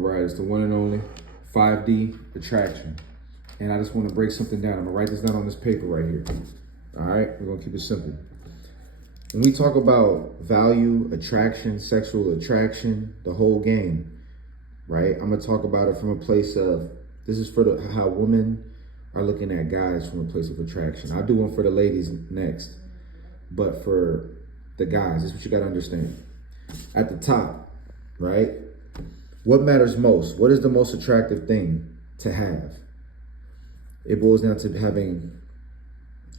right, it's the one and only 5D attraction. And I just want to break something down. I'm gonna write this down on this paper right here. All right, we're gonna keep it simple. When we talk about value, attraction, sexual attraction, the whole game, right? I'm gonna talk about it from a place of, this is for how women are looking at guys from a place of attraction. I'll do one for the ladies next, but for the guys, this is what you gotta understand. At the top, right? What matters most? What is the most attractive thing to have? It boils down to having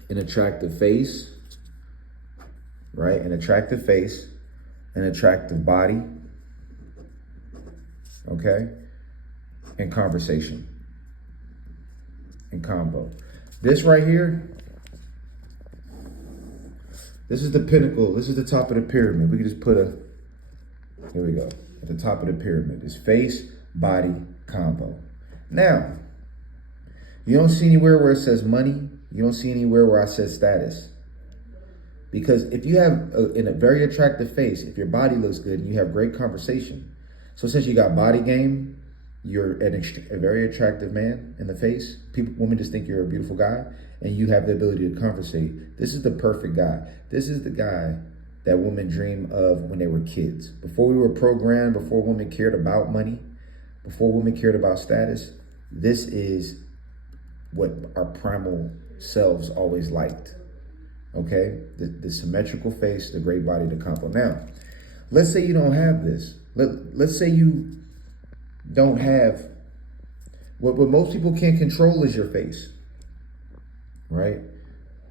an attractive face, right? An attractive face, an attractive body, okay? And conversation and combo. This right here, this is the pinnacle. This is the top of the pyramid. We can just put here we go. At the top of the pyramid is face, body, combo. Now, you don't see anywhere where it says money. You don't see anywhere where I said status. Because if you have in a very attractive face, if your body looks good and you have great conversation. So since you got body game, you're a very attractive man in the face. Women just think you're a beautiful guy and you have the ability to conversate. This is the perfect guy. This is the guy that women dream of when they were kids. Before we were programmed, before women cared about money, before women cared about status, this is what our primal selves always liked, okay? The symmetrical face, the great body, the combo. Now, let's say you don't have this. Let's say you don't have, what most people can't control is your face, right?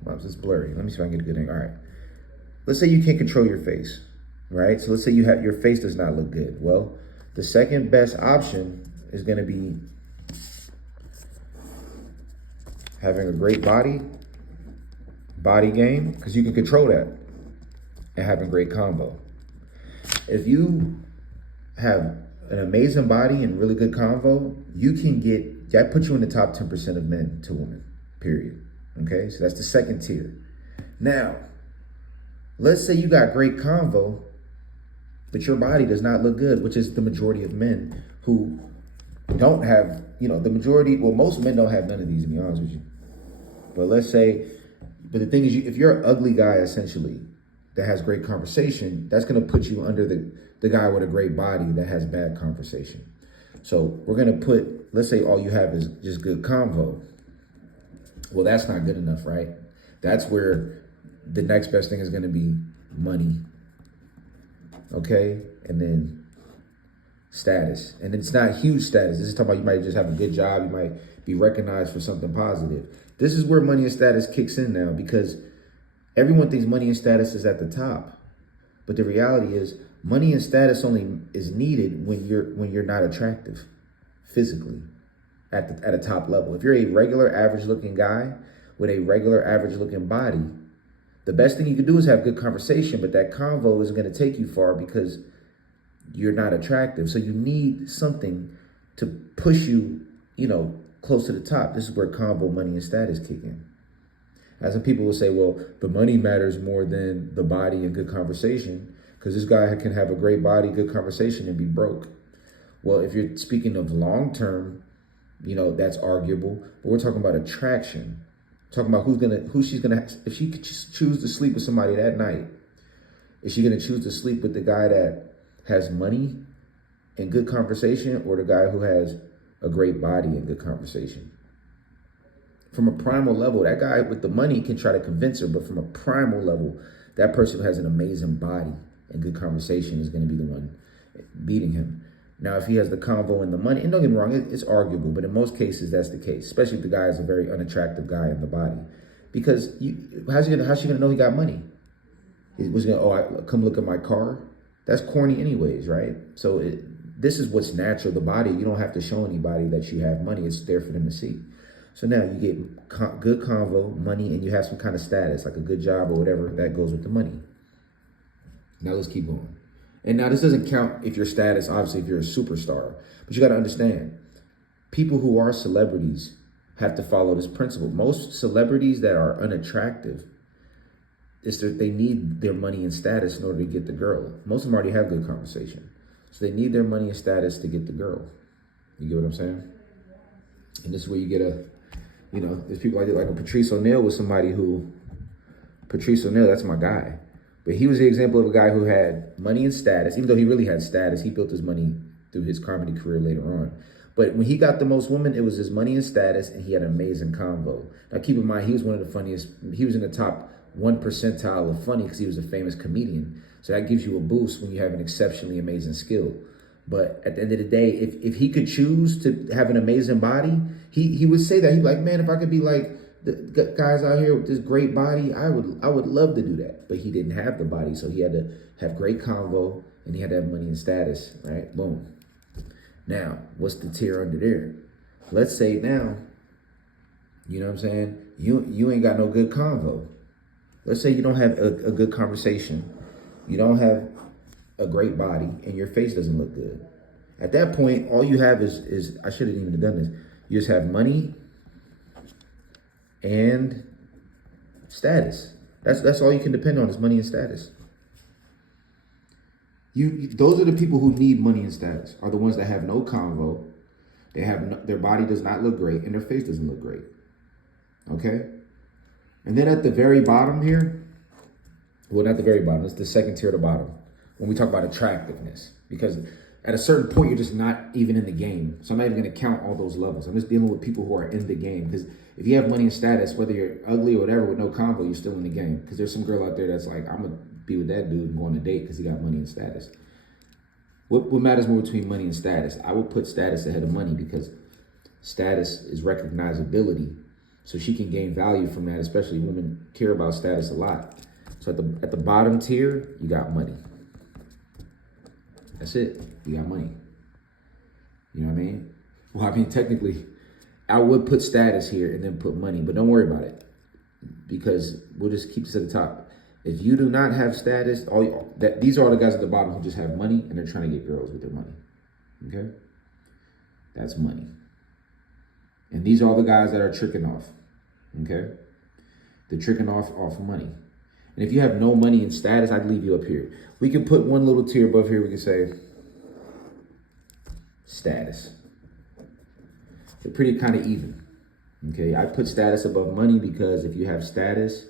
Well, it's blurry. Let me see if I can get a good angle. All right. Let's say you can't control your face, right? So let's say your face does not look good. Well, the second best option is going to be having a great body game, because you can control that, and having great combo. If you have an amazing body and really good combo, you can get, that puts you in the top 10% of men to women, period. Okay, so that's the second tier. Now, let's say you got great convo, but your body does not look good, which is the majority of men who don't have, most men don't have none of these, to be honest with you. But let's say, but the thing is, if you're an ugly guy, essentially, that has great conversation, that's going to put you under the guy with a great body that has bad conversation. So we're going to put, let's say all you have is just good convo. Well, that's not good enough, right? That's where the next best thing is going to be money, okay? And then status. And it's not huge status. This is talking about you might just have a good job. You might be recognized for something positive. This is where money and status kicks in now, because everyone thinks money and status is at the top. But the reality is money and status only is needed when you're not attractive physically at a top level. If you're a regular average looking guy with a regular average looking body, the best thing you can do is have good conversation, but that convo isn't going to take you far because you're not attractive. So you need something to push you, close to the top. This is where convo, money, and status kick in. As some people will say, well, the money matters more than the body and good conversation, because this guy can have a great body, good conversation, and be broke. Well, if you're speaking of long term, that's arguable. But we're talking about attraction. Talking about who she's gonna, if she could choose to sleep with somebody that night, is she gonna choose to sleep with the guy that has money and good conversation, or the guy who has a great body and good conversation? From a primal level, that guy with the money can try to convince her, but from a primal level, that person who has an amazing body and good conversation is gonna be the one beating him. Now, if he has the convo and the money, and don't get me wrong, it's arguable, but in most cases, that's the case, especially if the guy is a very unattractive guy in the body. Because how's she gonna know he got money? Come look at my car? That's corny anyways, right? So this is what's natural, the body. You don't have to show anybody that you have money. It's there for them to see. So now you get good convo, money, and you have some kind of status, like a good job or whatever that goes with the money. Now let's keep going. And now this doesn't count if your status, obviously if you're a superstar, but you got to understand, people who are celebrities have to follow this principle. Most celebrities that are unattractive, they need their money and status in order to get the girl. Most of them already have good conversation. So they need their money and status to get the girl. You get what I'm saying? And this is where you get there's people like a Patrice O'Neal was somebody who, Patrice O'Neal, that's my guy. But he was the example of a guy who had money and status. Even though he really had status, he built his money through his comedy career later on. But when he got the most women, it was his money and status, and he had an amazing convo. Now, keep in mind, he was one of the funniest. He was in the top 1 percentile of funny because he was a famous comedian. So that gives you a boost when you have an exceptionally amazing skill. But at the end of the day, if he could choose to have an amazing body, he would say that. He'd be like, man, if I could be like the guys out here with this great body, I would love to do that. But he didn't have the body, so he had to have great convo, and he had to have money and status, right? Boom. Now, what's the tier under there? Let's say now, you know what I'm saying? You ain't got no good convo. Let's say you don't have a good conversation. You don't have a great body, and your face doesn't look good. At that point, all you have is I shouldn't even have done this. You just have money and status. That's all you can depend on is money and status. Those are the people who need money and status, are the ones that have no convo. They have their body does not look great, and their face doesn't look great. Okay? And then at the very bottom here, well, not the very bottom, it's the second tier at the bottom, when we talk about attractiveness. Because at a certain point, you're just not even in the game. So I'm not even going to count all those levels. I'm just dealing with people who are in the game. Because if you have money and status, whether you're ugly or whatever with no combo, you're still in the game. Because there's some girl out there that's like, I'm going to be with that dude and go on a date because he got money and status. What matters more between money and status? I would put status ahead of money because status is recognizability. So she can gain value from that, especially women care about status a lot. So at the bottom tier, you got money. That's it. You got money. You know what I mean? Well, I mean, technically, I would put status here and then put money, but don't worry about it because we'll just keep this at the top. If you do not have status, these are all the guys at the bottom who just have money and they're trying to get girls with their money. Okay? That's money. And these are all the guys that are tricking off. Okay? They're tricking off money. And if you have no money and status, I'd leave you up here. We can put one little tier above here. We can say status. They're pretty kind of even. Okay, I put status above money because if you have status,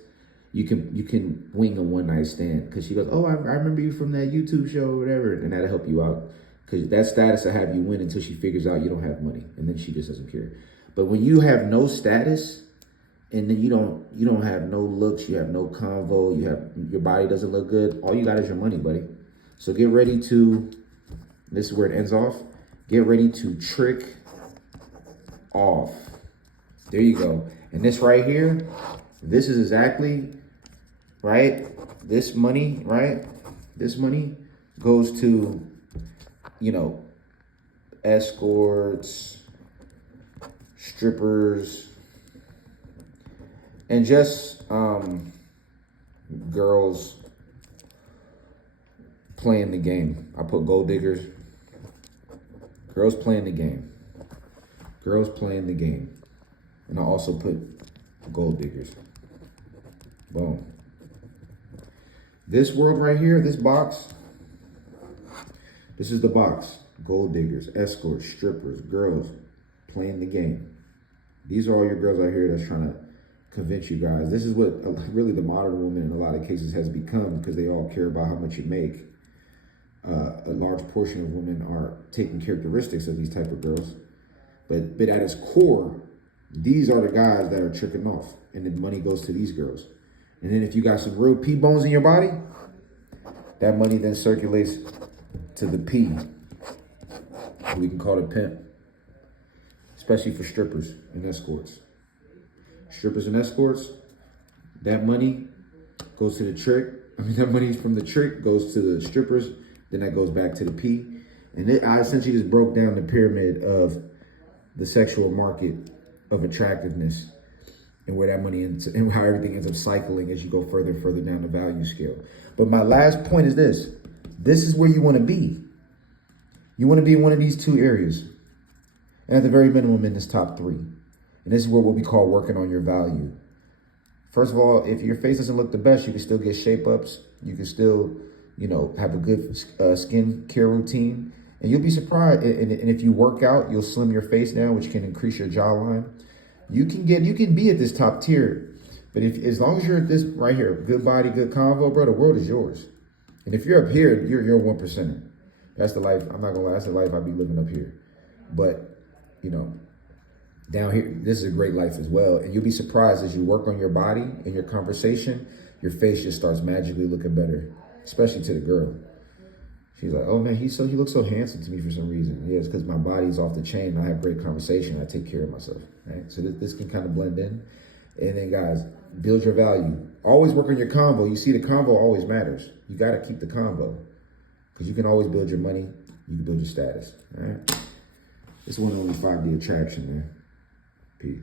you can wing a one night stand. Because she goes, oh, I remember you from that YouTube show or whatever, and that'll help you out. Because that status will have you win until she figures out you don't have money, and then she just doesn't care. But when you have no status, and then you don't have no looks, you have no convo, your body doesn't look good, all you got is your money, buddy. So get ready to, this is where it ends off, get ready to trick off. There you go. And this right here, this is exactly, right? This money, right? This money goes to, escorts, strippers, and just girls playing the game. I put gold diggers. Girls playing the game. Girls playing the game. And I also put gold diggers. Boom. This world right here, this box, this is the box. Gold diggers, escorts, strippers, girls playing the game. These are all your girls out here that's trying to convince you guys. This is what really the modern woman in a lot of cases has become because they all care about how much you make. A large portion of women are taking characteristics of these type of girls. But at its core, these are the guys that are tricking off. And the money goes to these girls. And then if you got some real P bones in your body, that money then circulates to the P. We can call it pimp. Especially for strippers and escorts. Strippers and escorts, that money goes to the trick. That money from the trick goes to the strippers. Then that goes back to the P. And I essentially just broke down the pyramid of the sexual market of attractiveness and where that money ends and how everything ends up cycling as you go further and further down the value scale. But my last point is this. This is where you want to be. You want to be in one of these two areas. And at the very minimum in this top three. And this is what we call working on your value. First of all, if your face doesn't look the best, you can still get shape ups. You can still you know, have a good skin care routine. And you'll be surprised. And if you work out, you'll slim your face down, which can increase your jawline. You can be at this top tier. But if as long as you're at this right here, good body, good convo, bro, the world is yours. And if you're up here, you're a 1%er. That's the life. I'm not gonna lie. That's the life I be living up here. But you know, down here, this is a great life as well. And you'll be surprised as you work on your body and your conversation, your face just starts magically looking better, especially to the girl. She's like, oh man, he looks so handsome to me for some reason. Yeah, it's because my body's off the chain. I have great conversation. I take care of myself, right? So this can kind of blend in. And then guys, build your value. Always work on your convo. You see, the convo always matters. You got to keep the convo because you can always build your money. You can build your status, all right? This one only 5D attraction, man. Peace.